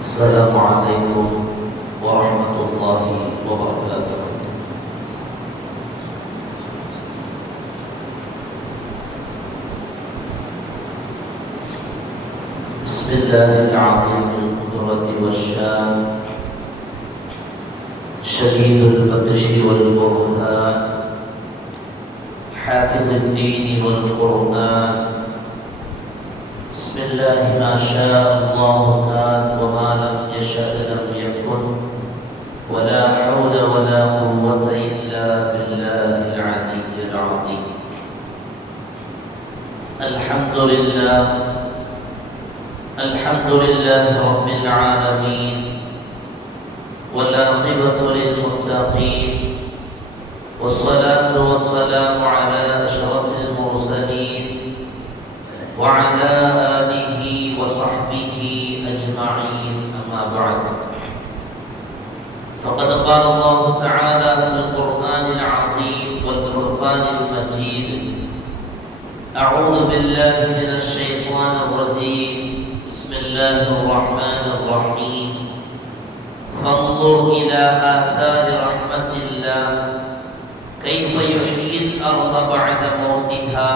السلام عليكم ورحمة الله وبركاته. بسم الله العظيم القدرة والشان، شديد البطش والبرهان، حافظ الدين والقرآن. بسم الله ما شاء الله كان وما لم يشأ لم يكن، ولا حول ولا قوة إلا بالله العلي العظيم. الحمد لله رب العالمين، والعاقبة للمتقين، والصلاة والسلام على أشرف المرسلين وعلى آله وصحبه أجمعين، أما بعد. فقد قال الله تعالى في القرآن العظيم والفرقان المجيد: أعوذ بالله من الشيطان الرجيم، بسم الله الرحمن الرحيم. فانظر إلى آثار رحمة الله كيف يحيي الأرض بعد موتها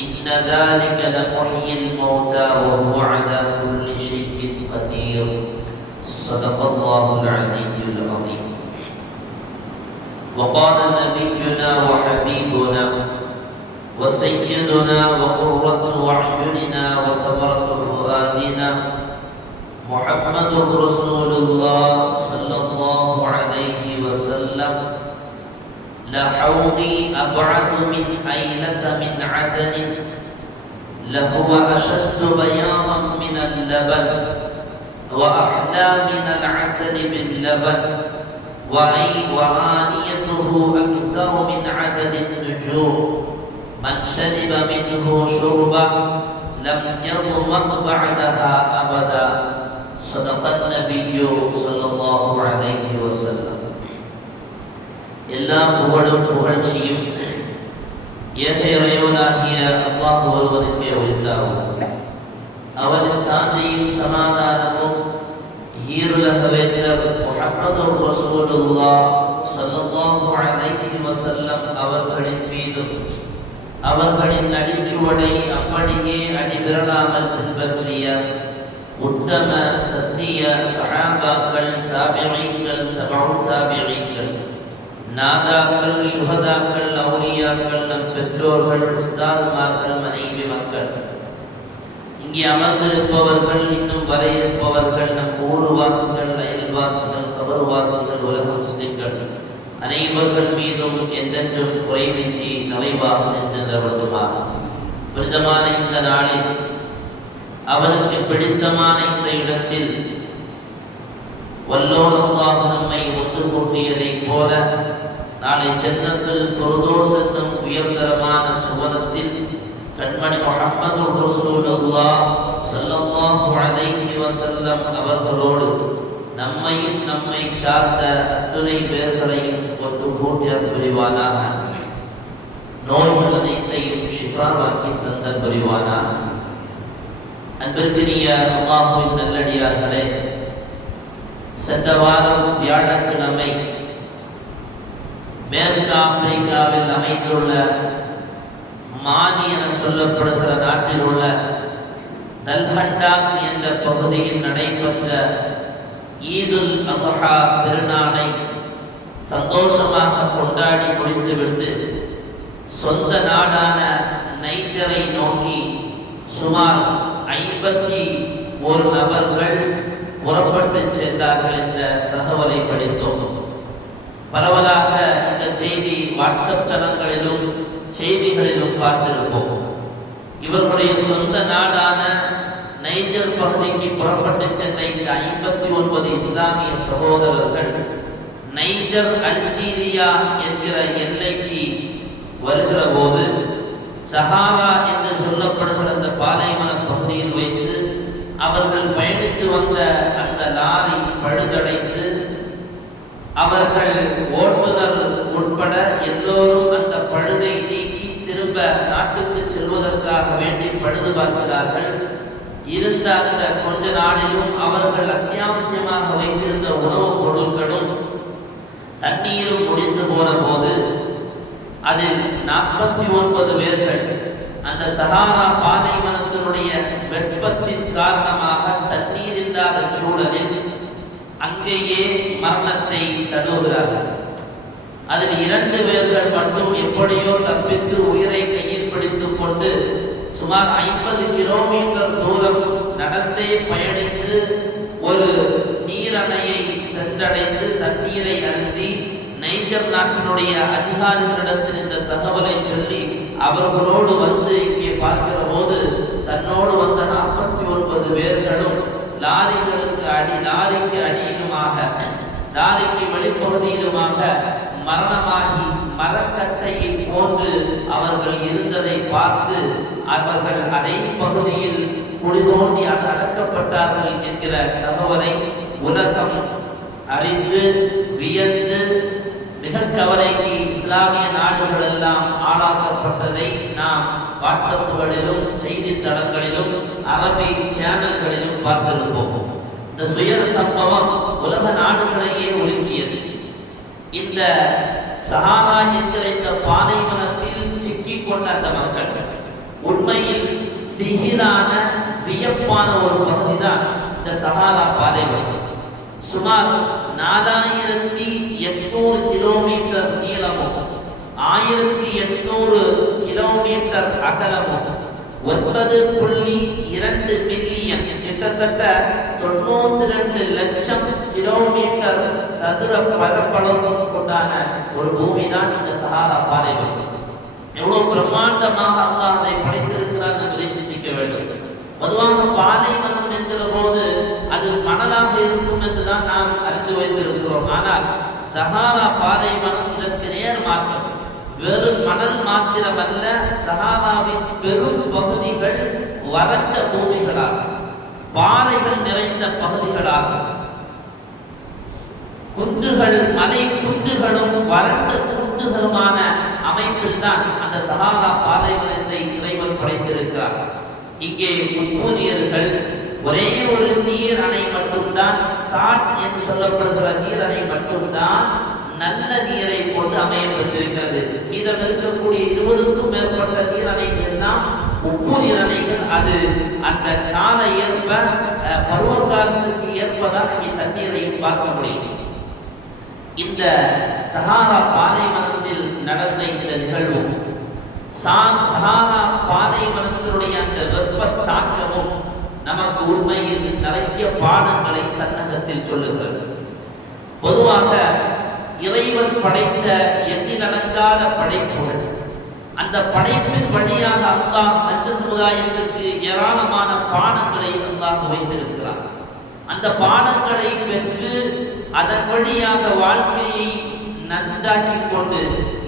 إن ذلك لمحيي الموتى وهو على كل شيء قدير. صدق الله العلي العظيم. وقال نبينا وحبيبنا وسيدنا وقرة أعيننا وثمرة فؤادنا محمد رسول الله صلى الله عليه وسلم: لحوضي أبعد من أيلة من عدن، لهو أشد بياضا من اللبن، وأحلى من العسل باللبن، وآنيته أكثر من عدد النجوم، من شرب منه شربا لم يظمأ بعدها أبدا. صدق النبي صلى الله عليه وسلم. எல்லா புகழும் புகழ்ச்சியும் ஏக இறைவனாகிய அல்லாஹ் ஒருவனுக்கே உரித்தாகும். அவரின் சாந்தியும் சமாதானமும் ஈருலக வேந்தர் முஹம்மது ரசூலுல்லாஹ் ஸல்லல்லாஹு அலைஹி வஸல்லம் அவர்களின் மீதும், அவர்களின் அடிச்சுவடை அப்படியே அடிவிரலாமல் பின்பற்றிய உத்தம சத்திய சஹாபாக்கள், தாபிஈன்கள், தபஉ தாபிஈன்கள், நாதாக்கள், சுஹதாக்கள், அவுலியாக்கள், நம் பெற்றோர்கள், உஸ்தாதுமார்கள், மனைவி மக்கள், இங்கே அமர்ந்திருப்பவர்கள், இன்னும் வர இருப்பவர்கள், நம் ஊர்வாசிகள், அயல்வாசிகள், கபர்வாசிகள், உலக முஸ்லிம்கள் அனைவர்கள் மீதும் என்றென்றும் குறைவின்றி நிறைவாக நின்ற வேண்டுமாக. புனிதமான இந்த நாளில், அவனுக்கு பிடித்தமான இந்த இடத்தில் வல்லோன் அல்லாஹ் நம்மை ஒன்று கூட்டியதைப் போல நாளை ஜன்னத்துல் ஃபிர்தௌஸ் என்னும் உயர்தரமான சுவனத்தில் கண்மணி முஹம்மது ரசூலுல்லாஹ் ஸல்லல்லாஹு அலைஹி வஸல்லம் அவர்களோடு நம்மையும் நம்மை சார்ந்த அத்துணை பேர்களையும் ஒன்று கூட்டி புரிவானாக. நோய்கள் அனைத்தையும் ஷிஃபாவாக்கி தந்த புரிவானாக. அன்பிற்கினிய அல்லாஹ்வின் நல்லடியார்களே, சென்ற வாரம் வியாழக்கிழமை மேற்கு ஆப்பிரிக்காவில் அமைந்துள்ள மாலி என சொல்லப்படுகிற நாட்டில் உள்ள தல்ஹண்டாக் என்ற பகுதியில் நடைபெற்ற ஈதுல் அத்ஹா பெருநாளை சந்தோஷமாக கொண்டாடி முடித்துவிட்டு சொந்த நாடான நைஜரை நோக்கி சுமார் 51 நபர்கள் புறப்பட்டு சென்றார்கள் என்ற தகவலை படித்தோம். பரவலாக இந்த செய்தி வாட்ஸ்அப் தளங்களிலும் செய்திகளிலும் பார்த்திருப்போம். இவர்களுடைய சொந்த நாடான நைஜர் பகுதிக்கு புறப்பட்டு சென்ற இந்த 59 இஸ்லாமிய சகோதரர்கள் நைஜர் அல்ஜீரியா என்கிற எல்லைக்கு வருகிற போது சஹாரா என்று சொல்லப்படுகிற அந்த பாலைவன பகுதியில் வைத்து அவர்கள் பயணித்து வந்த அந்த லாரி பழுதடைந்து அவர்கள் ஓட்டுநர் உட்பட எல்லோரும் அந்த பழுதை நீக்கி திரும்ப நாட்டுக்கு செல்வதற்காக வேண்டி பழுது பார்க்கிறார்கள். இருந்த அந்த கொஞ்ச நாளிலும் அவர்கள் அத்தியாவசியமாக வைத்திருந்த உணவுப் பொருட்களும் தண்ணீரும் முடிந்து போன போது அதில் 49 பேர்கள் அந்த சஹாரா பாலைவனத்தினுடைய வெப்பத்தின் காரணமாக தண்ணீர் இல்லாத சூழலில் அங்கேயே மரணத்தை தழுவுகிறார்கள். அதில் 2 பேர்கள் மட்டும் எப்படியோ தப்பித்து உயிரை கையில் பிடித்துக் கொண்டு சுமார் 50 கிலோமீட்டர் தூரம் நடந்தே பயணித்து ஒரு நீரணையை சென்றடைந்து தண்ணீரை அருந்தி நைஜர் நாட்டினுடைய அதிகாரிகளிடத்தில் இந்த தகவலை சொல்லி அவர்களோடு வந்து இங்கே பார்க்கிற போது தன்னோடு வந்த 49 பேர்களும் லாரிக்கு அடியிலுமாக லாரிக்கு வெளிப்பகுதியிலுமாக மரணமாகி மரக்கட்டையை போன்று அவர்கள் இருந்ததை பார்த்து அவர்கள் அதே பகுதியில் குடிதோண்டி அது அடக்கப்பட்டார்கள் என்கிற தகவலை உலகம் அறிந்து வியந்து மிக கவலைக்கு இஸ்லாமிய நாடுகள் எல்லாம் ஆளாக்கப்பட்டதை நாம் வாட்ஸ்அப்புகளிலும் செய்தித்தளங்களிலும் அரபி சேனல்களிலும் பார்த்திருப்போம். இந்த சுயர் சம்பவம் உலக நாடுகளையே ஒழுக்கியது. இந்த சஹாரா என்கிற இந்த பாலைவனத்தில் சிக்கிக் கொண்ட அந்த மக்கள் உண்மையில் திகிலான வியப்பான ஒரு பகுதிதான் இந்த சஹாரா பாலைவனம். சுமார் 4800 கிலோமீட்டர் நீளமும் 1800 கிலோமீட்டர் அகலமும் 9.2 மில்லியன் கிட்டத்தட்ட 92 லட்சம் கிலோமீட்டர் சதுர பரப்பளவு கொண்டான ஒரு பூமி தான் இந்த சஹாரா பாலைவனம். எவ்வளவு பிரம்மாண்டமாக அல்லாஹ் அதை படைத்திருக்கிறார் என்பதை சிந்திக்க வேண்டும். பொதுவாக பாலைவனம் என்கிற போது அது மணலாக இருக்கும் என்றுதான் நாம் அறிந்து வைத்திருக்கிறோம். ஆனால் சஹாரா பாலைவனம் இதற்கு நேர் மாற்றம். வெறும் மணல் மாத்திரமல்ல, சஹாராவின் பெரும் பகுதிகள் வறண்ட பூமிகளாக, பாறைகள் நிறைந்த பகுதிகளாக, குன்றுகள் மலை குன்றுகளும் வறண்ட குன்றுகளுமான அமைப்பில் தான் அந்த சஹாரா பாலைவனத்தை இறைவன் படைத்திருக்கிறார். இங்கே உப்புநீர்கள் ஒரே ஒரு நீர் அணை மட்டும்தான், சாட் என்று சொல்லப்படுகிற நீர் அணை மட்டும்தான் நல்ல நீரை கொண்டு அமையப்பட்டிருக்கிறது. மீதம் இருக்கக்கூடிய 20க்கும் மேற்பட்ட நீரணைகள் எல்லாம் உப்பு நீரணைகள். அது அந்த கால ஏற்ப பருவ காலத்துக்கு ஏற்பதான் இங்கே தண்ணீரை பார்க்க முடியும். இந்த சஹாரா பாலைவனத்தில் நடந்த இந்த நிகழ்வு சஹாரா பாலைவனத்தினுடைய அந்த வெப்ப தாக்கமும் நமக்கு உண்மையில் நிறைய பாடங்களை தன்னகத்தில் சொல்லுகிறது. பொதுவாக இறைவன் படைத்த எண்ணிலடங்காத படைப்புகள், அந்த படைப்பின் வழியாக அல்லாஹ் மனித சமுதாயத்திற்கு ஏராளமான பாடங்களை அல்லாஹ் வைத்திருக்கிறார். அந்த பாடங்களை பெற்று அதன் வழியாக வாழ்க்கையை நன்றாக்கி கொண்டு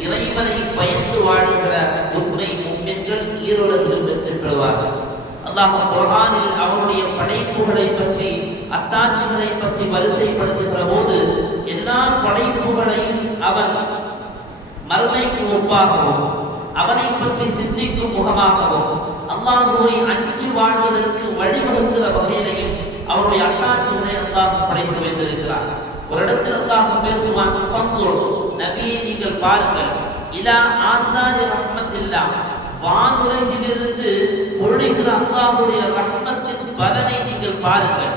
இறைவனை பயந்து வாழுகிற உண்மை முஃமின்கள் ஈருலகிலும் வெற்றி பெறுவார்கள். அல்லாஹ் குர்ஆனில் அவருடைய படைப்புகளை பற்றி, அத்தாட்சிகளை பற்றி வரிசைப்படுத்துகிற போது எல்லா படைப்புகளையும் அவன் மறுமைக்கு ஒப்பாகவும், அவனை பற்றி சிந்திக்கும் முகமாகவும், அல்லாஹுவை அஞ்சி வாழ்வதற்கு வழிவகுக்கிற வகையிலையும் அவருடைய அத்தாட்சிகளை அல்லாஹ் படைத்து வைத்திருக்கிறார். ஒரு இடத்தில் அல்லாஹ் பேசுவான், நபியை நீங்கள் பாருங்கள், இலா ஆதாரி ரஹ்மத்தில்லாஹ், வானுலகிலிருந்து பொழிகிற அல்லாஹ்வுடைய ரஹ்மத்தின் பலனை நீங்கள் பாருங்கள்.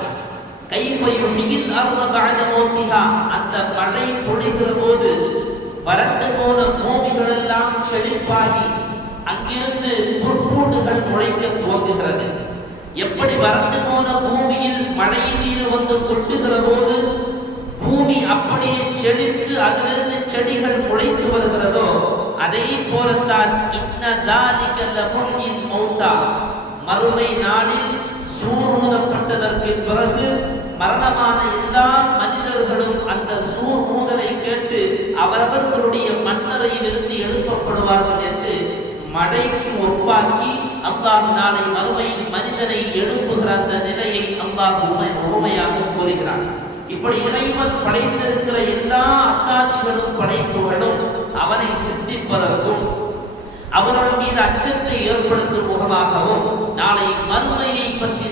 கைஃப யுஹ்யில் அர்த பஅத மௌத்திஹா, அந்த மழை பொழிகிற போது வறண்டு போன பூமிகள் எல்லாம் செழிப்பாகி அங்கிருந்து புற்பூண்டுகள் முளைக்க துவங்குகிறது. எப்படி வறண்டு போன பூமியில் மழை நீர் வந்து கொட்டுகிற போது பூமி அப்படியே செழித்து அதிலிருந்து செடிகள் முளைத்து வருகிறதோ, அதை போலத்தான் மௌத்தா, மறுமை நாளில் சூர்மூதப்பட்டதற்கு பிறகு மரணமான எல்லா மனிதர்களும் அந்த சூர்மூதலை கேட்டு அவரவர்களுடைய மண்ணறையில் இருந்து எழுப்பப்படுவார்கள் என்று மழைக்கு ஒப்பாக்கி அல்லாஹ் நாளை மறுமையில் மனிதனை எழுப்புகிற அந்த நிலையை அல்லாஹ் உண்மையாக கூறுகிறான். இப்படி இறைவன் படைத்திருக்கிற எல்லா அத்தாட்சிகளும் படைப்புகளும் அவனை சிந்திப்பதற்கும் அவர்கள் மீது அச்சத்தை ஏற்படுத்தும் முகமாகவும் நாளை மறுமையை பற்றி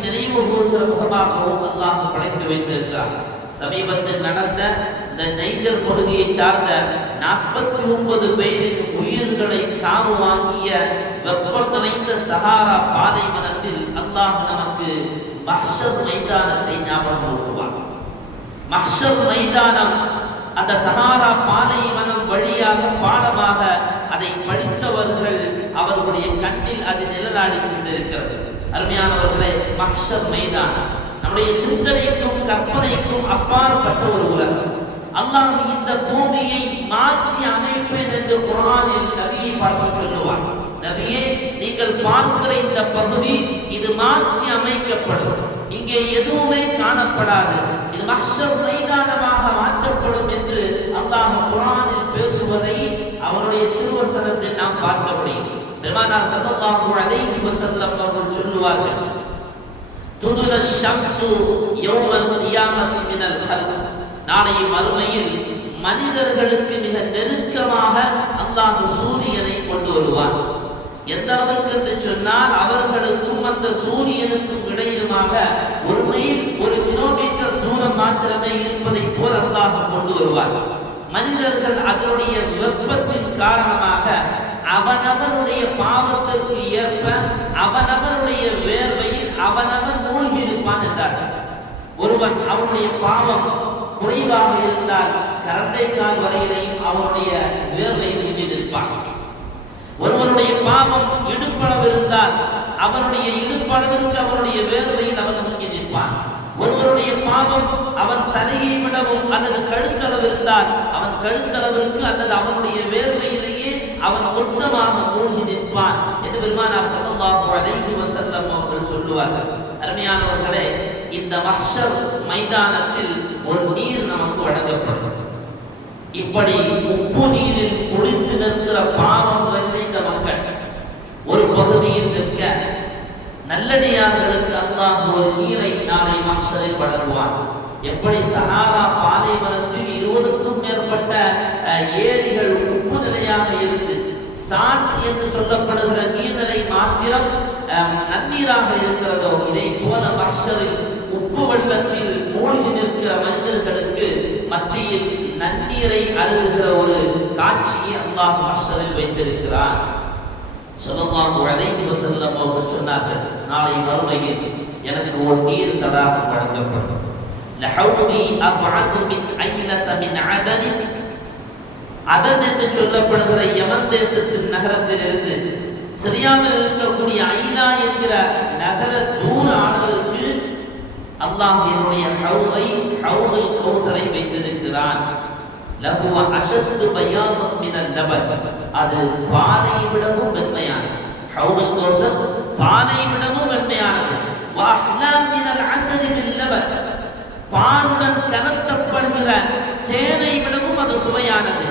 கொள்ளுகிற முகமாகவும் அல்லாஹ் படைத்து வைத்திருக்கிறார். சமீபத்தில் நடந்த இந்த நைஜர் பகுதியை சார்ந்த 49 பேரின் உயிர்களை காவு வாங்கிய வெப்பம் நிறைந்த சஹாரா பாலைவனத்தில் அல்லாஹ் நமக்கு மஹ்ஷர் மைதானத்தை ஞாபகப்படுத்துவார். மஹ்ஷர் மைதானம் அந்த சஹாரா பாலைவனம் வழியாக பாடமாக அதை படித்தவர்கள் அவர்களுடைய கண்ணில் அது நிழலாடி சென்றிருக்கிறது. அருமையானவர்களே, மஹ்ஷர் மைதானம் நம்முடைய சிந்தனைக்கும் கற்பனைக்கும் அப்பாற்பட்ட ஒரு உலகம். அல்லாஹ் இந்த பூமியை மாற்றி அமைப்பேன் என்று குர்ஆனில் நபியை பார்க்க சொல்லுவார். நபியே, நீங்கள் பார்க்கிற இந்த பகுதி இது மாற்றி அமைக்கப்படும், இங்கே எதுவுமே காணப்படாது, இது மஹ்ஷர் மைதானமாக மாற்றப்படும் என்று அல்லாஹ் குர்ஆனில் பேசுவதை அவருடைய திருவசனத்தில் நாம் பார்க்க முடியும். பெருமானார் ஸல்லல்லாஹு அலைஹி வஸல்லம் அவர்கள் சொல்லுவார்கள், துதுல ஷம்சு யௌமல் கியாமத்தி மினல் ஹல்க். நாளை மறுமையில் மனிதர்களுக்கு மிக நெருக்கமாக அல்லாஹ் சூரியனை கொண்டு வருவார். எந்த அளவுக்கு என்று சொன்னால், அவர்களுக்கும் அந்த சூரியனுக்கும் இடையிலுமாக 1 மைல் 1 கிலோமீட்டர் தூரம் மாத்திரமே இருப்பதை போல் அல்லாஹ் கொண்டு வருவார். மனிதர்கள் அதனுடைய வெப்பத்தின் காரணமாக அவனவனுடைய பாவத்திற்கு ஏற்ப அவனவனுடைய வேர்வையில் அவனவன் மூழ்கி இருப்பான் என்றார்கள். ஒருவன் அவனுடைய பாவம் குறைவாக இருந்தால் கரண்டைக்கால் வரையிலையும் அவனுடைய வேர்வையில் மூழ்கி நிற்பான். ஒருவனுடைய பாவம் இடுப்பளவு இருந்தால் அவனுடைய இடுப்பளவிற்கு அவனுடைய வேர்வையில் அவன் மூழ்கி நிற்பான். ஒருவருடைய பாவம் அவன் தலையை விடவும் அல்லது கழுத்தளவு இருந்தால் அவன் கழுத்தளவிற்கு அல்லது அவனுடைய வேர்வையிலேயே அவன் மொத்தமாக மூழ்கி நிற்பான் என்று பெருமானார் ஸல்லல்லாஹு அலைஹி வஸல்லம் அவர்கள் சொல்லுவார்கள். அருமையானவர்களே, இந்த மஹ்ஷர் மைதானத்தில் ஒரு நீர் நமக்கு வழங்கப்படும். இப்படி உப்பு நீரில் குளித்து நிற்கிற பாவம் நிறைந்த மக்கள் ஒரு பகுதியில் நிற்க, நல்லடியார்களுக்கு அல்லாஹ் ஒரு நீரை நாளை மஹ்ஷரில் வழங்குவான். எப்படி சஹாரா பாலைவனத்தில் 20க்கும் மேற்பட்ட ஏரிகள் உப்பு நிலையாக இருந்து சாட் என்று சொல்லப்படுகிற நீர்நிலை மாத்திரம் நன்னீராக இருக்கிறதோ, இதை போல மஹ்ஷரில் உப்பு வெள்ளத்தில் மூழ்கி நிற்கிற மனிதர்களுக்கு மத்தியில் நன்னீரை அருந்துகிற ஒரு காட்சியை அல்லாஹ் மஹ்ஷரில் வைத்திருக்கிறார். ஸல்லல்லாஹு அலைஹி வஸல்லம் அவர்கள் சொன்னார்கள், நாளை மறுமையில் எனக்கு ஒரு நீர் தடாகம் வழங்கப்படும். லஹௌதி அப்அது மின் ஐலத மின் அதன். அதன் என்று சொல்லப்படுகிற யமன் தேசத்தின் நகரத்திலிருந்து சிரியாவில் இருக்கக்கூடிய ஐலா என்கிற நகர தூர அளவிற்கு அல்லாஹ் என்னுடைய ஹௌதுல் கௌசரை வைத்திருக்கிறான். லஹு அஷத்து பயாதும் மினல் லபன். அது பாலை விடவும் வெண்மையானது. ஹௌதுல் கௌசர் பாலை விடவும் வெண்மையானது. வ அஹ்லா மினல் அஸலி பில் லபன். பாலுடன் கலக்கப்படுகிற தேனை விடவும் அது சுவையானது.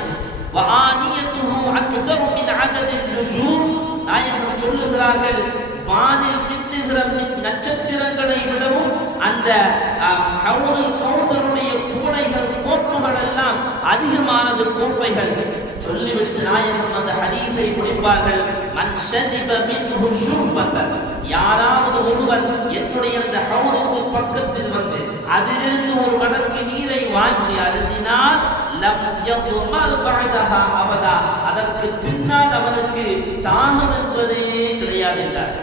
வ ஆனியத்துஹு அக்தரு மின் அததின் நுஜூம். நாயகம் சொல்லுகிறார்கள், வானில் மின்னுகிற நட்சத்திரங்களை விடவும் அந்த ஹௌதுல் கௌசருடைய கூடைகள் கோப்புகள் எல்லாம் அதிகமானது கோப்பைகள். சொல்லிவிட்டு நாயகம் அந்த ஹதீஸை முடிப்பார்கள், மன் ஷரிப மின்ஹு ஷுர்பத்தன். யாராவது ஒருவர் என்னுடைய அந்த ஹௌதுக்கு பக்கத்தில் வந்து அதிலிருந்து ஒரு மடக்கு நீரை வாங்கி அருந்தினால் லம் யதுமா பஅதஹா அபதா. அதற்கு பின்னால் அவனுக்கு தாகம் என்பதே கிடையாது என்றார்.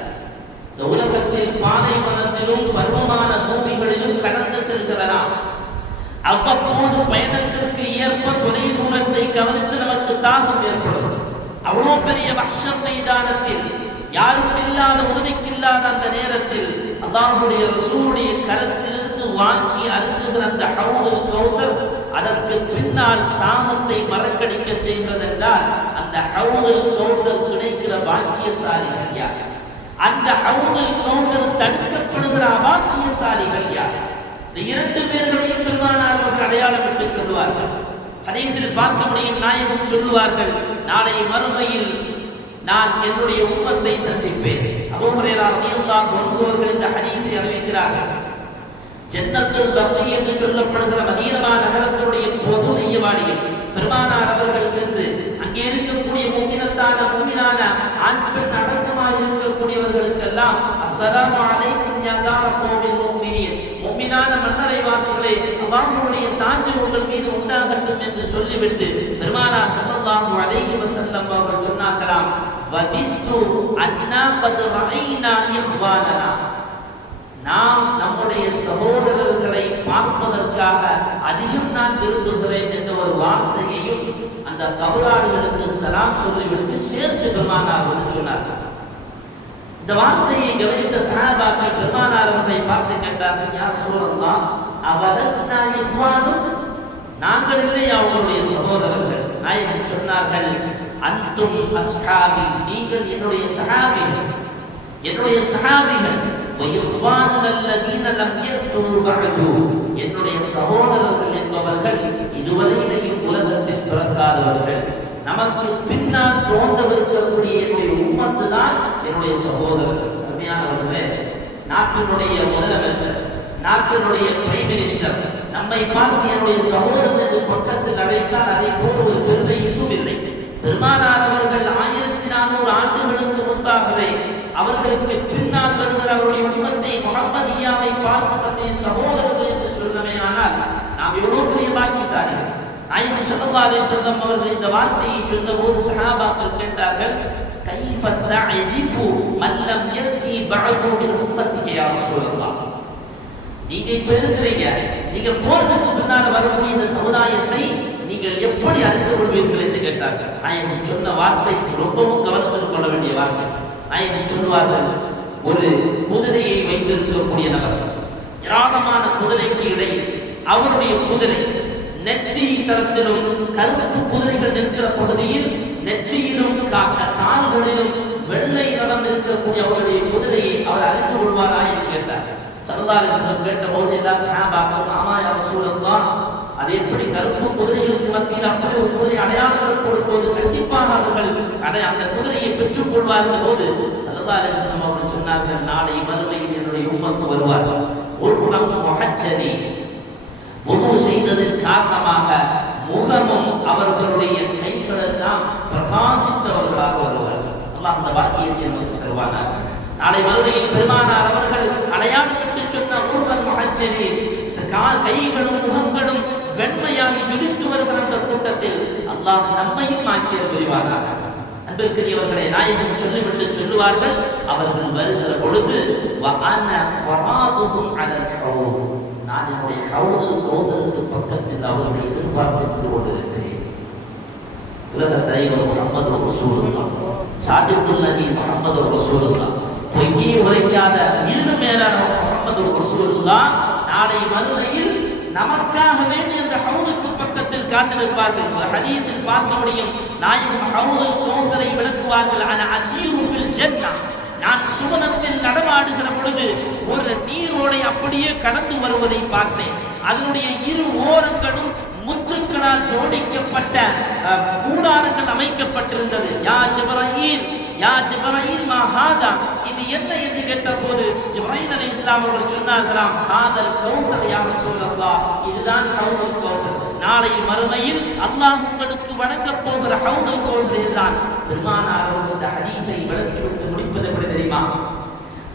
இந்த உலகத்தில் பாலைவனத்திலும் பருவமான பூமிகளிலும் கடந்து செல்கிறதாம். அவ்வப்போது பயணத்திற்கு ஏற்ப தொலை தூரத்தை கவனித்து நமக்கு தாகம் ஏற்படும். அவ்வளோ பெரிய மஹ்ஷர் மைதானத்தில் யாரும் இல்லாத உதவிக்கில்லாத அந்த நேரத்தில் அல்லாஹ்வுடைய ரசூலுடைய கரத்திலிருந்து வாங்கி அருந்துகிற அந்த ஹௌதுல் கௌசர் அதற்கு பின்னால் தாகத்தை மறக்கடிக்க செய்கிறது என்றால் அந்த ஹௌதுல் கௌசர் கிடைக்கிற பாக்கியசாலிகள் யார்? அந்த ஹௌதுல் கௌசர் தடுக்கப்படுகிற அபாக்கியசாலிகள் யார்? இந்த 2 பேர்களையும் பெருமானார் அவர்கள் அடையாளமிட்டு சொல்லுவார்கள். ஹதீஸில் பார்க்க முடியும், நாயகம் சொல்லுவார்கள், நாளை மறுமையில் நான் என்னுடைய உம்மத்தை சந்திப்பேன். அபூ ஹுரைரா ரலியல்லாஹு அன்ஹு அவர்கள் இந்த ஹதீஸை அறிவிக்கிறார்கள். ஜன்னத்துல் பக்கீ என்று சொல்லப்படுகிற மதீனா நகரத்துடைய பொது மையவாடியில் பெருமானார் அவர்கள் சென்று அங்கே இருக்கக்கூடிய மூமினான ஆண் பெண் அடக்கமாக இருக்கக்கூடியவர்களுக்கெல்லாம் அஸ்ஸலாமு அலைக்கும் யா தார கௌமில் முஃமினீன் மேலான மன்னரை வாசிகளே, அல்லாஹ்வுடைய சாந்தி உங்கள் மீது உண்டாகட்டும் என்று சொல்லிவிட்டு பெருமானார் ஸல்லல்லாஹு அலைஹி வஸல்லம் அவர்கள் சொன்னார்களாம், வதித்து அன்னா கத் ரஐனா இஹ்வானனா, நாம் நம்முடைய சகோதரர்களை பார்ப்பதற்காக அதிகம் நான் விரும்புகிறேன் என்ற ஒரு வார்த்தையையும் அந்த கபராளிகளுக்கு சலாம் சொல்லிவிட்டு சேர்த்து பெருமானார் சொன்னார்கள். இந்த வார்த்தையை கவனித்த சஹாபாக்கள் பெருமானார் அவர்களை பார்த்து கேட்டார்கள், யா ரசூலல்லாஹ், அவலஸ்னா இஹ்வானுக், நாங்கள் இல்லையா அவங்களுடைய சகோதரர்கள்? நாயகம் சொன்னார்கள், அன்தும் அஸ்ஹாபி, நீங்கள் என்னுடைய சஹாபிகள், என்னுடைய சஹாபிகள். என்னுடைய சகோதரர்கள் என்பவர்கள் இதுவரையிலையும் உலகத்தில் பிறக்காதவர்கள், நமக்கு பின்னால் தோன்றவிருக்கக்கூடிய என்னுடைய உம்மத்து தான் என்னுடைய சகோதரர்கள். அருமையானவர்களே, நாட்டினுடைய முதலமைச்சர், நாட்டினுடைய பிரைம் மினிஸ்டர் நம்மை பார்த்து என்னுடைய சகோதரர் என்று பக்கத்தில் அழைத்தால் அதை போல ஒரு பெருமை இன்னும் இல்லை. பெருமானார் அவர்கள் 1400 ஆண்டுகளுக்கு முன்பாகவே அவர்களுக்கு பின்னால் வருகிற அவருடைய உம்மத்தை முஹம்மதியாவை பார்த்து தன்னுடைய சகோதரர்கள் என்று சொல்லவே, ஆனால் நாம் எவ்வளவு பெரிய பாக்கியசாலிகள். நாயகம் ஸல்லல்லாஹு அலைஹி வஸல்லம் அவர்கள் இந்த வார்த்தையை சொன்னபோது சஹாபாக்கள் கேட்டார்கள், கைஃப தஅரிஃபு மன் லம் யதி பஅது மின் உம்மத்திக யா ரசூலல்லாஹ், நீங்க இப்ப இருக்கிறீங்க, நீங்க போறதுக்கு பின்னால் வரக்கூடிய இந்த சமுதாயத்தை நீங்கள் எப்படி அறிந்து கொள்வீர்கள் என்று கேட்டார்கள். நாயகம் சொன்ன வார்த்தை ரொம்பவும் கவனத்தில் கொள்ள வேண்டிய வார்த்தை. நாயகம் சொல்லுவார்கள், ஒரு குதிரையை வைத்திருக்கக்கூடிய நபர், ஏராளமான குதிரைக்கு இடையில் அவருடைய குதிரை நெற்றி தளத்திலும் கருப்பு குதிரைகள் நிற்கிற பகுதியில் நெற்றியிலும் கால்களிலும் வெள்ளை நிறம் இருக்கக்கூடிய அவருடைய குதிரையை அவர் அறிந்து கொள்வாரா என்று கேட்டார். ஸல்லல்லாஹு அலைஹி வஸல்லம் கேட்டபோது எல்லா சஹாபாக்களும், ஆமா யா ரசூலல்லாஹ், அது எப்படி கருப்பு குதிரைகளுக்கு மத்தியில் அப்படி ஒரு குதிரை அடையாளங்கள் போடும்போது கண்டிப்பாக அவர்கள் அந்த குதிரையை பெற்றுக் கொள்வார்கள் போது ஸல்லல்லாஹு அலைஹி வஸல்லம் அவர்கள் சொன்னார்கள், நாளை மறுமையில் என்னுடைய உம்மத்து வருவார்கள், ஒரு புறம் முஹஜ்ஜரி, வுது செய்ததன் காரணமாக முகமும் அவர்களுடைய கைகளெல்லாம் பிரகாசித்தவர்களாக வருவார்கள். அல்லாஹ் அந்த வாக்கியத்தை நமக்கு தருவானாக. நாளை மறுமையில் பெருமானார் அவர்கள் அடையாளமிட்டு சொன்ன உருவன் முஹஜ்ஜரி, கைகளும் முகங்களும் வெண்மையாகி ஜொலித்து வருகிற அந்த கூட்டத்தில் அல்லாஹ் நம்மையும் ஆக்கியர் புரிவானாக. அன்பிற்குரியவர்களை, நாயகம் சொல்லிவிட்டு சொல்லுவார்கள், அவர்கள் வருகிற பொழுது நான் என்னுடைய ஹவுதுல் கௌதருக்கு பக்கத்தில் அவர்களை எதிர்பார்த்து கொண்டிருக்கிறேன். உலக தலைவர் முஹம்மது ரசூலுல்லாஹ், சாதிக்குல் நபி முஹம்மது ரசூலுல்லாஹ், பொய்யே உரைக்காத இன்னும் மேலான முஹம்மது ரசூலுல்லாஹ் நாளை மறுமையில் நமக்காக வேண்டி அந்த ஹவுதுக்கு பக்கத்தில் காத்திருப்பார்கள். ஒரு ஹதீஸில் பார்க்க முடியும், நாயகம் ஹவுதுல் கௌசரை விளக்குவார்கள், அன அஸீரு ஃபில் ஜன்னah, நான் சுவனத்தில் நடமாடுகிற பொழுது ஒரு நீரோடை அப்படியே கடந்து வருவதை பார்த்தேன். அதனுடைய இரு ஓரங்களும் முத்துக்களால் ஜோடிக்கப்பட்ட கூடாரங்கள் அமைக்கப்பட்டிருந்தது. யா ஜிப்ரீல், யா ஜிப்ரீல் மா ஹாதா, இது என்ன என்று கேட்டபோது ஜிப்ரீல் அலைஹிஸ்ஸலாம் அவர்கள் சொன்னார்களாம், ஹாதல் கௌசர் யா ரசூலல்லாஹ், இதுதான் ஹவுதுல் கௌசர். நாளை மறுமையில் அல்லாஹ் உங்களுக்கு வழங்கப் போகிற ஹவுதுல் கௌசர் இதுதான். பெருமானார் அவர்கள் இந்த ஹதீஸை விளக்கிவிட்டு முடிப்பது எப்படி தெரியுமா?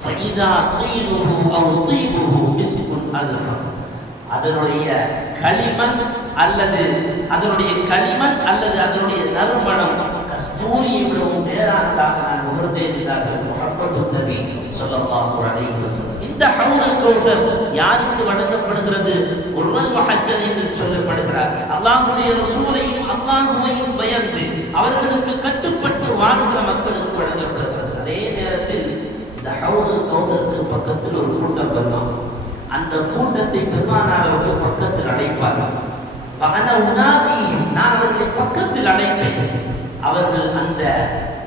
ஃபஇதா தீனுஹு அவ் தீபுஹு மிஸ்குன் அல்ஃபம், அதனுடைய களிமண் அல்லது அதனுடைய நறுமணம் கஸ்தூரியை விடவும் நேரானதாக நான் உணர்ந்தேன் என்றார்கள் முஹம்மது நபி ஸல்லல்லாஹு அலைஹி வஸல்லம். இந்த ஹவுதுல் கௌசர் யாருக்கு வழங்கப்படுகிறது? உர்வல் முஹஜ்ஜர் என்று சொல்லப்படுகிறார். அல்லாஹ்வுடைய ரசூலையும் அல்லாஹ்வையும் பயந்து அவர்களுக்கு கட்டுப்பட்டு வாழ்கிற மக்களுக்கு வழங்கப்படுகிறது. அதே நேரத்தில் இந்த ஹவுதுல் கௌசருக்கு பக்கத்தில் ஒரு கூட்டம் வருமாம். அந்த கூட்டத்தை பெருமானார் அவர்கள் பக்கத்தில் அழைப்பார்கள். நான் அவர்களை பக்கத்தில் அழைப்பேன். அவர்கள் அந்த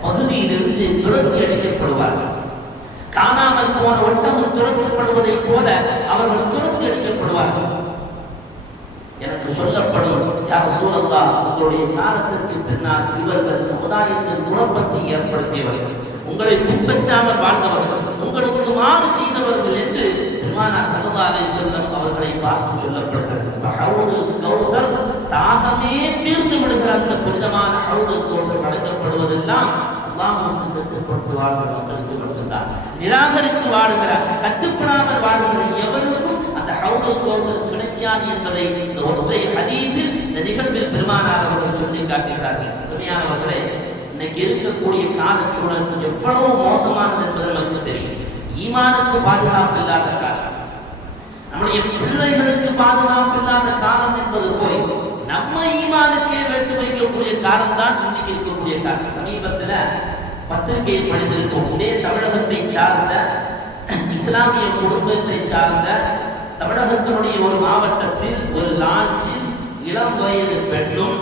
பகுதியிலிருந்து துரத்தி அடிக்கப்படுவார்கள். காணாமல் போன ஒட்டகம் துரத்தப்படுவதை போல அவர்கள் துரத்தி அடிக்கப்படுவார்கள். எனக்கு சொல்லப்படும், யா ரசூலல்லாஹ், உங்களுடைய காலத்திற்கு பின்னால் இவர்கள் சமுதாயத்தில் குழப்பத்தை ஏற்படுத்தியவர்கள், உங்களை பின்பற்றாமல் வாழ்ந்தவர்கள், உங்களுக்கு மாறு செய்தவர்கள் என்று பெருமானார் ஸல்லல்லாஹு அலைஹி வஸல்லம் அவர்களை பார்த்து சொல்லப்படுகிறது. ஹவுதுல் கௌசர் தாகமே தீர்ந்து விடுகிற அந்த புனிதமான ஹவுதுல் கௌசர் வழங்கப்படுவதெல்லாம் அல்லாஹ்வுக்கு கட்டுப்பட்டு வாழ்கிற மக்களுக்கு மட்டும்தான். நிராகரித்து வாழுகிற, கட்டுப்படாமல் வாழ்கிற எவருக்கும் அந்த ஹவுதுல் கௌசர் கிடைக்காது என்பதை இந்த ஒற்றை ஹதீஸில் இந்த நிகழ்வில் பெருமானார் அவர்கள் சொல்லி காட்டுகிறார்கள். பெருமையானவர்களே, இன்னைக்கு இருக்கக்கூடிய காலச்சூழல் எவ்வளவு மோசமானது என்பது நமக்கு தெரியும். ஈமானுக்கு பாதுகாப்பு இல்லாத காலம், நம்முடைய பிள்ளைகளுக்கு பாதுகாப்பு இல்லாத காலம் என்பது போய் நம்ம ஈமானுக்கே வெட்டு வைக்கக்கூடிய காலம் தான் இன்னைக்கு இருக்கக்கூடிய காலம். சமீபத்தில் பத்திரிகையில் படித்திருக்கும், இதே தமிழகத்தை சார்ந்த இஸ்லாமிய குடும்பத்தை சார்ந்த தமிழகத்தினுடைய ஒரு மாவட்டத்தில் ஒரு லாட்ஜில் இளம் வயது பெண்ணும்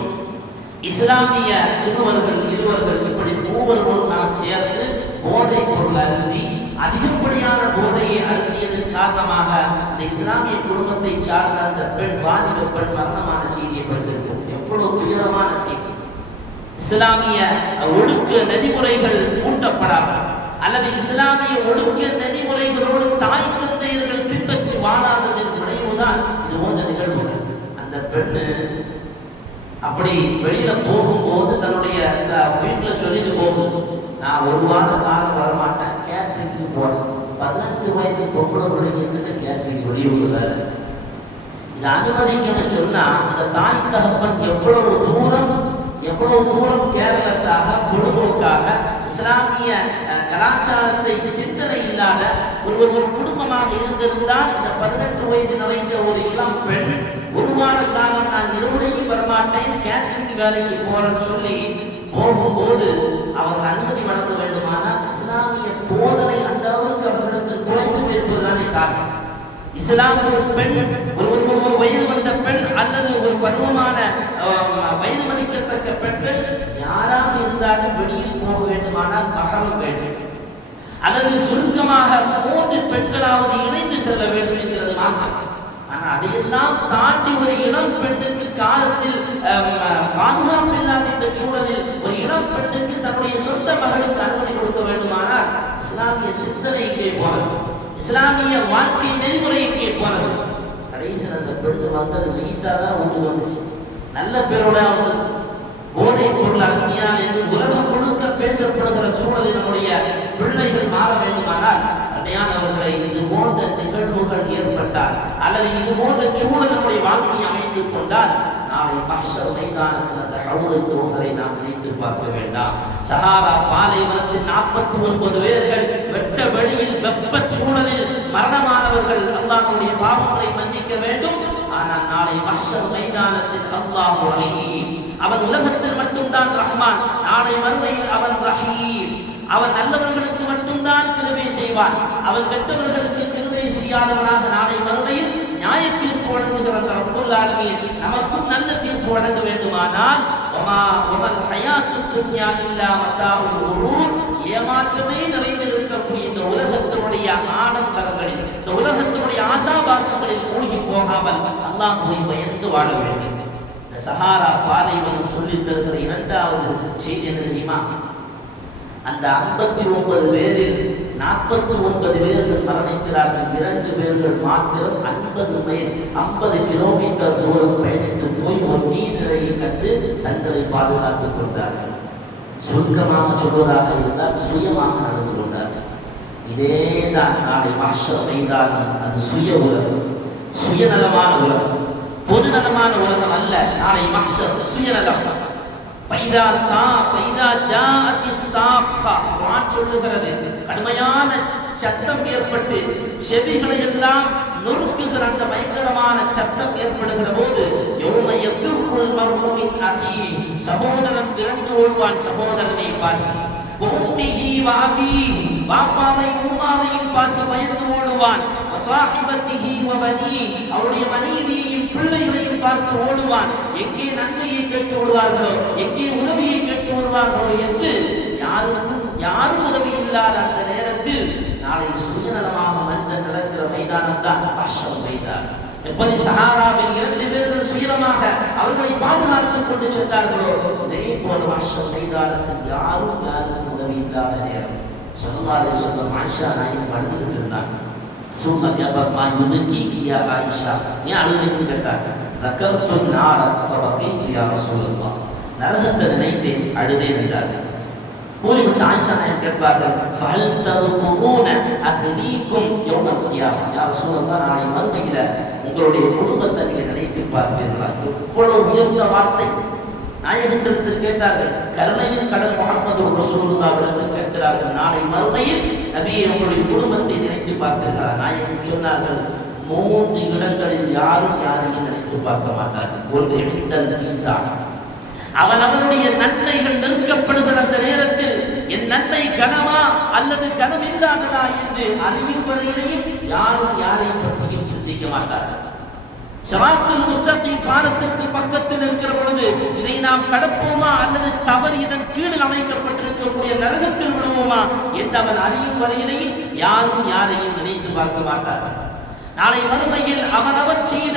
இஸ்லாமிய சிறுவர்கள் இருவர்கள் இப்படி மூவர்களும் நாம் சேர்ந்து போதை பொருள் அருந்தி அதிகப்படியான போதையை அருந்தியதன் காரணமாக அந்த இஸ்லாமிய குடும்பத்தை சார்ந்த அந்த பெண் வாலிப பெண் மரணமான செய்தியை படித்திருக்கும். எவ்வளவு துயரமான செய்தி! இஸ்லாமிய ஒழுக்க நெறிமுறைகள் ஊட்டப்படாமல் அல்லது இஸ்லாமிய ஒழுக்க நெறிமுறைகளோடு தாய் தந்தையர்கள் பின்பற்றி வாழாததன் விளைவுதான் இது போன்ற நிகழ்வுகள். அந்த பெண்ணு அப்படி வெளியில போகும்போது தன்னுடைய வீட்டுல சொல்லிட்டு போகுது, நான் ஒரு வார காலம் வரமாட்டேன், கேட்டரிங்க்கு போனேன். 18 வயசு பொம்பளை பிள்ளைங்க கேட்டரிங் வெளியூடுறாரு. இதை அனுமதிக்கணும்னு சொன்னா அந்த தாய் தகப்பன் எவ்வளவு தூரம் கேர்லெஸ்ஸாக பொழுதுபோக்காக இஸ்லாமிய கலாச்சாரத்தை சிந்தனை இல்லாத ஒரு குடும்பமாக இருந்திருந்தால் இந்த 18 வயது நிறைந்த ஒரு இளம் பெண் ஒரு வார காலம் நான் இருவரையும் வரமாட்டேன், கேட்டரிங் வேலைக்கு போறேன்னு சொல்லி போகும்போது அவர்கள் அனுமதி வழங்க வேண்டுமானால் இஸ்லாமிய போதனை அந்த அளவுக்கு அவர்களுக்கு குறைந்து போயிருப்பதுதானே காரணம். இஸ்லாம் ஒரு பெண், ஒரு வயது வந்த பெண் அல்லது ஒரு பருவமான வயது மதிக்கத்தக்க பெண்கள் யாராக இருந்தாலும் வெளியில் போக வேண்டுமானால் மகரம் வேண்டும் அல்லது சுருக்கமாக 3 பெண்களாவது இணைந்து செல்ல வேண்டும் என்கிறது மார்க்கம். ஆனா அதையெல்லாம் தாண்டி ஒரு இளம் பெண்ணுக்கு காலத்தில் பாதுகாப்பு இல்லாத இந்த சூழலில் ஒரு இளம் பெண்ணுக்கு தன்னுடைய சொந்த மகளுக்கு அனுமதி கொடுக்க வேண்டுமானால் இஸ்லாமிய சிந்தனை இங்கே போனது, இஸ்லாமிய வாழ்க்கை நெறிமுறை இங்கே போனது. கடைசியில் அந்த பெண்ணு வந்தது நீட்டாதான் ஒன்று வந்துச்சு, நல்ல பேரோட வந்து போதை பொருள் அக்னியா என்று உலகம் முழுக்க பேசப்படுகிற சூழலில் நம்முடைய பிள்ளைகள் மாற வேண்டுமானால் அன்னையானவர்களை இது போன்ற நிகழ்வுகள் ஏற்பட்டால் அல்லது இது போன்ற சூழல் நம்முடைய வாழ்க்கையை அமைத்துக் கொண்டால் நாளை மஹ்ஷர் மைதானத்தில் அந்த ஹவுதுல் கௌசரை நாம் நினைத்து பார்க்க வேண்டாம். சஹாரா பாலைவனத்தில் 49 பேர்கள் வெட்ட வெளியில் வெப்ப சூழலில் மரணமானவர்கள் அல்லாஹ்வுடைய பாவங்களை மன்னிக்க வேண்டும். ஆனால் நாளை மஹ்ஷர் மைதானத்தில் அல்லாஹ் ரஹீம், அவன் உலகத்தில் மட்டும்தான் ரஹ்மான், நாளை மறுமையில் அவன் ரஹீம். அவன் நல்லவர்களுக்கு மட்டும்தான் கிருபை செய்வான், அவன் கெட்டவர்களுக்கு கிருபை செய்யாதவனாக நாளை மறுமையில் நியாய தீர்ப்பு வழங்குகிற அந்த ரப்புல் ஆலமீன் நமக்கும் நல்ல தீர்ப்பு வழங்க வேண்டுமானால் வமல் ஹயாத்துத் துன்யா இல்லா மதாஉல் குரூர், ஏமாற்றமே நிறைந்திருக்கக்கூடிய இந்த உலகத்தினுடைய ஆடம்பரங்களில் இந்த உலகத்தினுடைய ஆசாபாசங்களில் மூழ்கி போகாமல் அல்லாஹ்வை பயந்து வாழ வேண்டும். இந்த சஹாரா பாலைவனம் சொல்லித் தருகிற 2வது செய்தி என்ன தெரியுமா? அந்த 59 பேரில் 49 பேர்கள் மரணிக்கிறார்கள், 2 பேர்கள் மாத்திரம் 50 மைல் 50 கிலோமீட்டர் தூரம் பயணித்து போய் ஒரு நீர்நிலையை கண்டு தங்களை பாதுகாத்துக் கொண்டார்கள். சுருக்கமாக சொல்வதாக இருந்தால் சுயமாக நடந்து கொண்டார்கள். இதேதான் நாளை மஹ்ஷர் மைதானம், அது சுய உலகம், சுயநலமான உலகம், பொதுநலமான உலகம் அல்ல. நாளை மஹ்ஷர் சுயநலம். சொல்லுகிறது, கடுமையான சத்தம் ஏற்பட்டு செவிகளை எல்லாம் நொறுக்குகிற அந்த பயங்கரமான சத்தம் ஏற்படுகிற போது சகோதரன் விரண்டு ஓடுவான் சகோதரனை பார்த்து, பாப்பாவை உம்மாவையும் பார்த்து பயந்து ஓடுவான், அவருடைய மனைவியையும் பிள்ளைகளையும் பார்த்து ஓடுவான். எங்கே நன்மையை கேட்டு ஓடுவார்களோ, எங்கே உதவியை கேட்டு ஓடுவார்களோ என்று யாரும் உதவி இல்லாத அந்த நேரத்தில் நாளை சுயநலமாக மனிதன் நடக்கிற மைதானம் தான் மஹ்ஷர் மைதானம். எப்படி சஹாராவில் 2 பேர்கள் சுயநலமாக அவர்களை பாதுகாத்துக் கொண்டு சென்றார்களோ, இதே போல மஹ்ஷர் மைதானத்தில் யாருக்கும் உதவி இல்லாத நேரம் ஸல்லல்லாஹு அலைஹி வஸல்லம் ஆயிஷா நாயகி அழுதுகிட்டு இருந்தாங்க. சூமா கேட்பார், யுதுக்கி கியா ஆயிஷா, ஏன் அழுதுன்னு கேட்டாங்க. தக்கர்த்து நார ஃபபகைத்து யா ரசூலல்லாஹ், நரகத்தை நினைத்தேன் அழுதேன் என்றார்கள். கூறிவிட்டு ஆயிஷா நாயகி கேட்பார்கள், ஃபஹல் ததுகுன அஹ்லீக்கும் யௌமல் கியாமத். யா ரசூலல்லாஹ், நாளை மறுமையில உங்களுடைய குடும்பத்தை நீங்க நினைத்து பார்ப்பீர்களா? எவ்வளவு உயர்ந்த வார்த்தை! நாயகத்திடத்தில் கேட்டார்கள். கருணையின் கடல் முஹம்மது ரசூலுல்லாஹ்விடத்தில் கேட்கிறார்கள், நாளை மறுமையில் நபியே உங்களுடைய குடும்பத்தை நினைத்து பார்ப்பீர்களா? நாயகம் சொன்னார்கள், 3 இடங்களில் யாரும் யாரையும் நினைத்து பார்க்க மாட்டார்கள். ஒன்று இந்தல் ஈசா, அவனுடைய நன்மைகள் நிற்கப்படுகிற அந்த நேரத்தில் என் நன்மை கனமா அல்லது கனமில்லாததா என்று அறியும் வரையிலையும் யாரும் யாரை பற்றியும் சிந்திக்க மாட்டார்கள். ஸிராத்துல் முஸ்தகீம் பாலத்திற்கு பக்கத்தில் இருக்கிற பொழுது இதை நாம் கடப்போமா அல்லது தவறு இதன் கீழ் அமைக்கப்பட்டிருக்கக்கூடிய நரகத்தில் விடுவோமா என்று அவன் அறியும் வரையிலையும் யாரும் யாரையும் நினைத்து பார்க்க மாட்டார்கள். நாளை மறுமையில் அவனவர் செய்த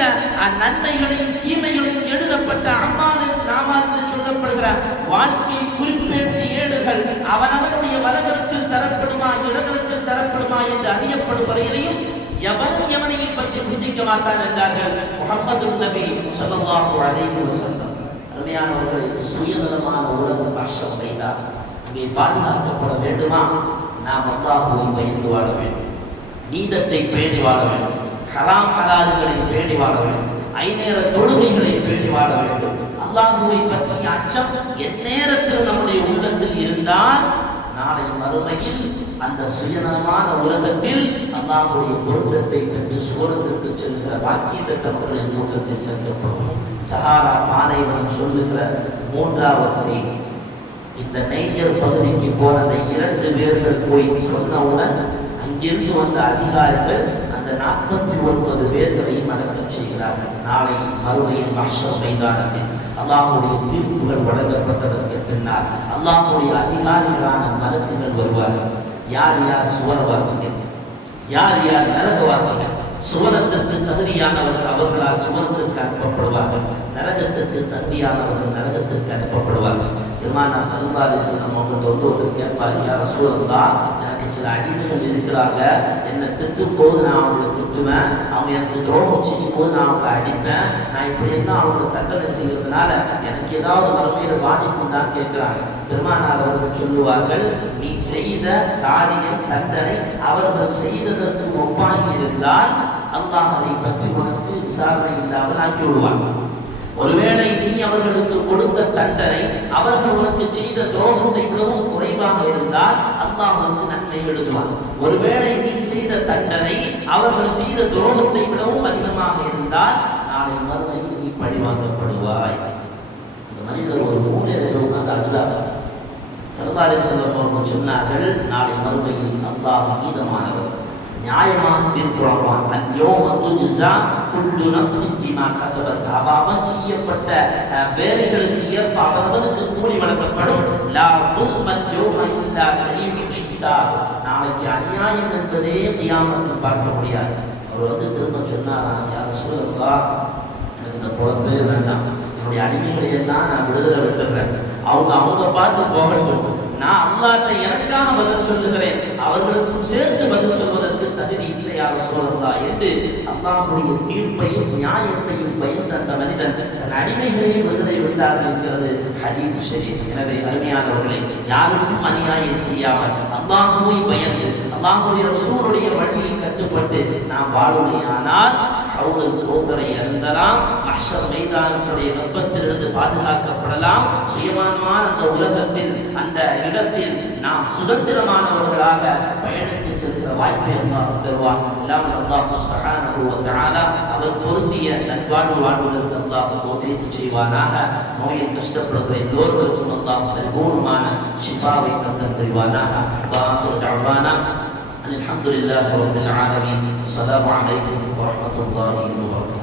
நன்மைகளையும் தீமைகளையும் எழுதப்பட்ட அம்மாலின் நாமால் என்று சொல்லப்படுகிற வாழ்க்கை குறிப்பேட்டு ஏடுகள் அவனவனுடைய வலகரத்தில் தரப்படுமா இடகரத்தில் தரப்படுமா என்று அறியப்படும் வரையிலையும் எவனும் எவனையும் பற்றி சிந்திக்க மாட்டான் என்றார்கள் முஹம்மது நபி ஸல்லல்லாஹு அலைஹி வஸல்லம். அருமையானவர்களை, சுயநலமான உலகம் மஹ்ஷர் மைதான் அங்கே பாதுகாக்கப்பட வேண்டுமா? நாம் அல்லாஹ்வை பயந்து வாழ வேண்டும், நீதத்தை பேணி வாழ வேண்டும், ஹராம் ஹலால்களை பேணி வாழ வேண்டும், ஐநேர தொழுகைகளை பேணி வாழ வேண்டும். அல்லாஹ்வை பற்றிய அச்சம் எந்நேரத்திலும் நம்முடைய உள்ளத்தில் இருந்தால் நாளை மறுமையில் அந்த சுயநலமான உலகத்தில் அல்லாஹ்வுடைய பொருத்தத்தை பெற்று சுவனத்திற்கு செல்கிற பாக்கியம் பெற்றவர்களின் கூட்டத்தில் சேர்க்கப்படும். சஹாரா பாலைவனம் சொல்லுகிற 3வது செய்தி, இந்த நைஜர் பகுதிக்கு போன அந்த 2 பேர்கள் போய் சொன்னவுடன் அங்கிருந்து வந்த அதிகாரிகள் அந்த 49 பேர்களையும் அடக்கம் செய்கிறார்கள். நாளை மறுமையின் மஹ்ஷர் மைதானத்தில் அல்லாஹ்வுடைய தீர்ப்புகள் வழங்கப்பட்டதற்கு பின்னால் அல்லாஹ்வுடைய அதிகாரிகளான மலக்குகள் வருவார்கள். யார் யார் சுவனவாசிகள், யார் யார் நரகவாசிகள்? சுவனத்திற்கு தகுதியானவர்கள் அவர்களால் சுவனத்திற்கு அனுப்பப்படுவார்கள், நரகத்திற்கு தகுதியானவர்கள் நரகத்திற்கு அனுப்பப்படுவார்கள். பெருமானார் ஸல்லல்லாஹு அலைஹி வஸல்லம் அவர்கள் ஒருத்தர் கேட்பார், யா ரசூலல்லாஹ், எனக்கு சில அடிமைகள் இருக்கிறாங்க, என்னை திட்டும் போது நான் அவங்களை திட்டுவேன், அவங்க எனக்கு துரோகம் செய்யும் போது நான் அவங்களை அடிப்பேன், நான் இப்படி எல்லாம் அவங்களை தண்டனை செய்யறதுனால எனக்கு ஏதாவது மறுமையில பாதிப்பு உண்டான்னு கேட்கிறாங்க. பெருமானார் அவர்கள் சொல்லுவார்கள், நீ செய்த காரியம் தண்டனை அவர்கள் செய்ததற்கு ஒப்பாகி இருந்தால் அல்லாஹ் அதை பற்றி உனக்கு விசாரணை இல்லாமல் ஆக்கி விடுவான். ஒருவேளை நீ அவர்களுக்கு கொடுத்த தண்டனை அவர்கள் உனக்கு செய்த துரோகத்தை விடவும் குறைவாக இருந்தால் அல்லாஹ் உனக்கு நன்மை எழுதுவான். ஒருவேளை நீ செய்த தண்டனை அவர்கள் செய்த துரோகத்தை விடவும் அதிகமாக இருந்தால் நாளை மறுமையில் நீ பழிவாங்கப்படுவாய். இந்த மனிதர் ஒரு மூலையில் உட்கார்ந்து அழுதார். ஸல்லல்லாஹு அலைஹி வஸல்லம் அவர்கள் சொன்னார்கள், நாளை மறுமையில் அல்லாஹ் நீதமானவர், நியாயமாக தீர்ப்புறான். அன்யோம துஜ்ஸா குல்லு நஃப்ஸின் பிமா கஸபத், அவன் செய்யப்பட்ட வேலைகளுக்கு ஏற்ப அவனவனுக்கு கூலி வழங்கப்படும். லா துல்மல் யௌம இல்லா ஸரீஉல் ஹிசாப், நாளைக்கு அநியாயம் என்பதே கியாமத்தில் பார்க்க முடியாது. அவர் திரும்ப சொன்னாராம், யா ரசூலல்லாஹ், எனக்கு இந்த பொழப்பே வேண்டாம், என்னுடைய அடிமைகளை எல்லாம் நான் விடுதலை விட்டுறேன், அவங்க பார்த்து போகட்டும், நான் அல்லாஹ்ட்ட எனக்காக பதில் சொல்லுகிறேன், அவர்களுக்கும் சேர்த்து பதில் சொல்வதற்கு தகுதி இல்லை யா ரசூலல்லாஹ் என்று அல்லாஹ்வுடைய தீர்ப்பையும் நியாயத்தையும் பயந்த அந்த மனிதன் தன் அடிமைகளை விடுதலை விட்டார்கள் என்கிறது ஹதீஸ் ஷரீஃப். எனவே அருமையானவர்களை, யாருக்கும் அநியாயம் செய்யாமல் அல்லாஹ்வை பயந்து அல்லாஹ்வுடைய ரசூலுடைய வழியில் கட்டுப்பட்டு நாம் வாழுமையானால் ஹவுல் கௌசரை அருந்தலாம், மஹ்ஷர் மைதானத்துடைய வெப்பத்திலிருந்து பாதுகாக்கப்படலாம், சுயமானமான அந்த உலகத்தில் அந்த இடத்தில் நாம் சுதந்திரமானவர்களாக பயணித்து செல்கிற வாய்ப்பை அல்லாஹ் தருவான். இல்லாமல் அல்லாஹ் சுப்ஹானஹு வ தஆலா அவர் பொருந்திய நல்வாழ்வு வாழ்வதற்கு அல்லாஹ் தௌஃபீக் செய்வானாக. நோயில் கஷ்டப்படுகிற எல்லோருக்கும் அல்லாஹ் பரிபூர்ணமான ஷிஃபாவை தந்தருவானாக. வஆஃபிரு தஅவானா அல்ஹம்துலில்லாஹி ரப்பில் ஆலமீன். அஸ்ஸலாமு அலைக்கும் வரஹ்மத்துல்லாஹி வபரகாத்துஹு.